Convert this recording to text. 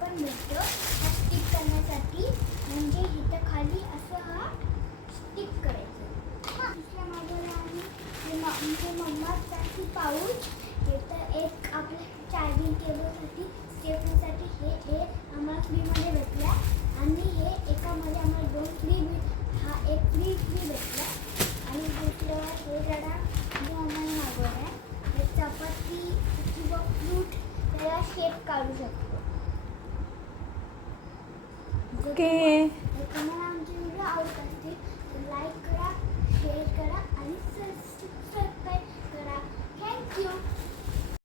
पण भेटतं हा स्टिक करण्यासाठी. म्हणजे इथं खाली असं हा स्टिक करायचं. हां दुसऱ्या मागवला आणि म्हणजे मम्मासाठी पाऊच. हे तर एक आपल्या चार्जिंग केबलसाठी स्टेपलसाठी हे आम्हाला फ्रीमध्ये भेटल्या. आणि हे एकामध्ये आम्हाला 2 फ्री हा एक फ्री भेटला. आणि दुसरं हे जरा जो आम्हाला मागवला आहे हे चपाती किंवा फ्रूट त्याला शेप काढू शकतो. ओके. तुम्हाला आमचे व्हिडिओ आवडत असतील तर लाईक करा, शेअर करा आणि सबस्क्राईब